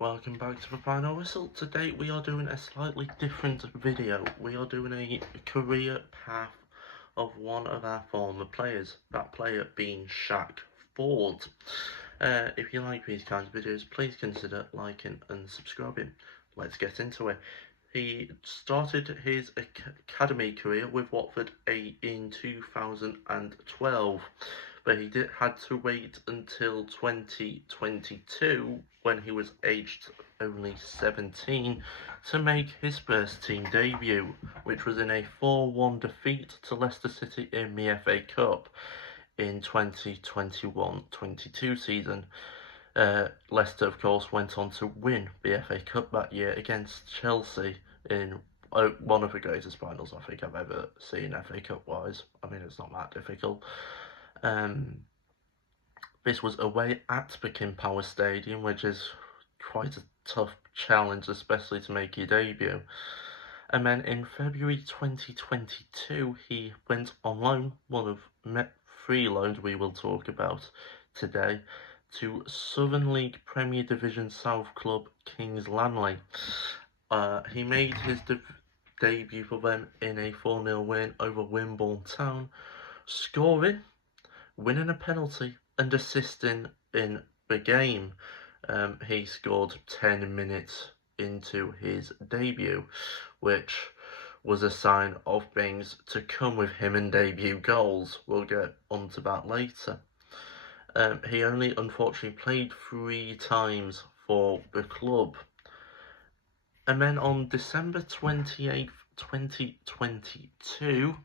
Welcome back to the final whistle. Today we are doing a slightly different video. We are doing a career path of one of our former players, that player being Shaq Forde. If you like these kinds of videos, please consider liking and subscribing. Let's get into it. He started his academy career with Watford in 2012, but he had to wait until 2022 when he was aged only 17 to make his first team debut, which was in a 4-1 defeat to Leicester City in the FA Cup in 2021-22 season. Leicester, of course, went on to win the FA Cup that year against Chelsea in one of the greatest finals I think I've ever seen FA Cup-wise. I mean, it's not that difficult. This was away at the King Power Stadium, which is quite a tough challenge, especially to make your debut. And then in February 2022, he went on loan, one of three loans we will talk about today, to Southern League Premier Division South club Kings Langley. He made his debut for them in a 4-0 win over Wimborne Town, scoring, winning a penalty and assisting in the game. He scored 10 minutes into his debut, which was a sign of things to come with him and debut goals. We'll get onto that later. He only unfortunately played 3 times for the club. And then on December 28th, 2022,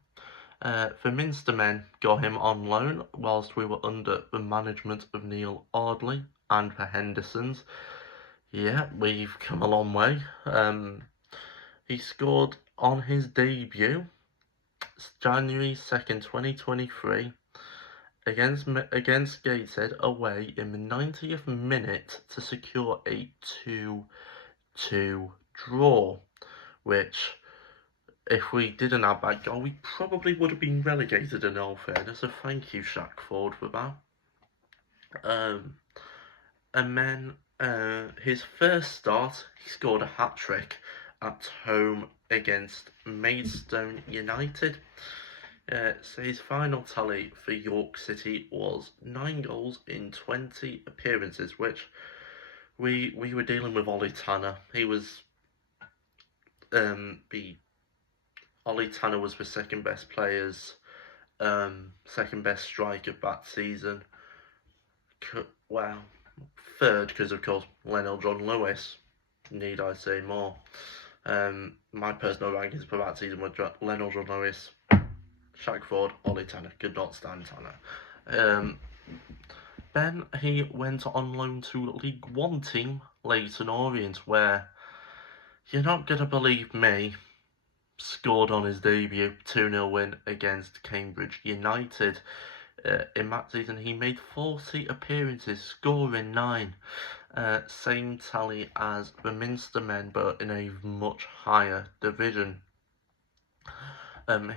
the Minster men got him on loan whilst we were under the management of Neil Ardley and the Hendersons. Yeah, we've come a long way. He scored on his debut, January 2nd, 2023, against Gateshead away in the 90th minute to secure a 2-2 draw, which, if we didn't have that goal, we probably would have been relegated in all fairness, so thank you, Shaq Forde, for that. And then his first start, he scored a hat-trick at home against Maidstone United. So his final tally for York City was 9 goals in 20 appearances, which we were dealing with Ollie Tanner. He was Ollie Tanner was the second best striker that season. Well, third, because of course Lionel John Lewis. Need I say more? My personal rankings for that season were Lionel John Lewis, Shaq Forde, Ollie Tanner. Could not stand Tanner. Then he went on loan to League One team Leyton Orient, where, you're not gonna believe me, scored on his debut 2-0 win against Cambridge United. In that season, he made 40 appearances, scoring 9. Same tally as the Minster men, but in a much higher division.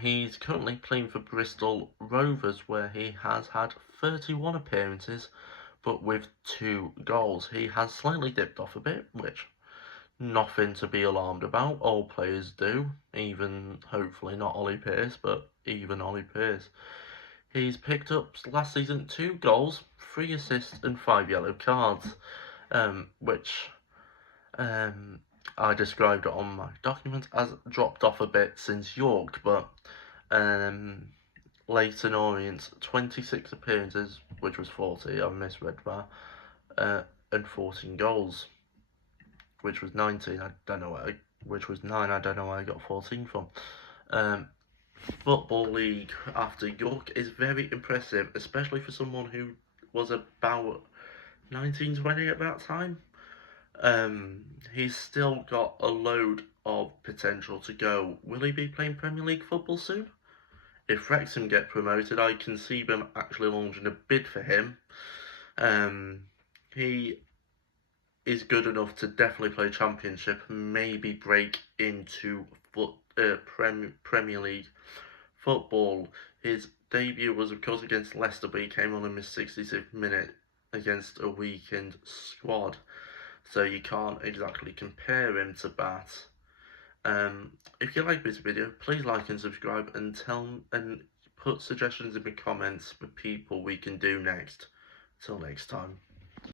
He's currently playing for Bristol Rovers, where he has had 31 appearances, but with 2 goals. He has slightly dipped off a bit, which, nothing to be alarmed about. All players do, even, hopefully not Ollie Pearce, but even Ollie Pearce. He's picked up last season 2 goals, 3 assists and 5 yellow cards, which I described it on my document as dropped off a bit since York, but Leyton Orient, 26 appearances, which was 40, I misread that, and 14 goals, which was 19, I don't know where, which was 9, I don't know where I got 14 from. Football League after York is very impressive, especially for someone who was about 19, 20 at that time. He's still got a load of potential to go. Will he be playing Premier League football soon? If Wrexham get promoted, I can see them actually launching a bid for him. He is good enough to definitely play Championship, maybe break into Premier League football. His debut was, of course, against Leicester, but he came on in his 66th minute against a weakened squad. so you can't exactly compare him to Bat. If you like this video, please like and subscribe, and put suggestions in the comments for people we can do next. Till next time.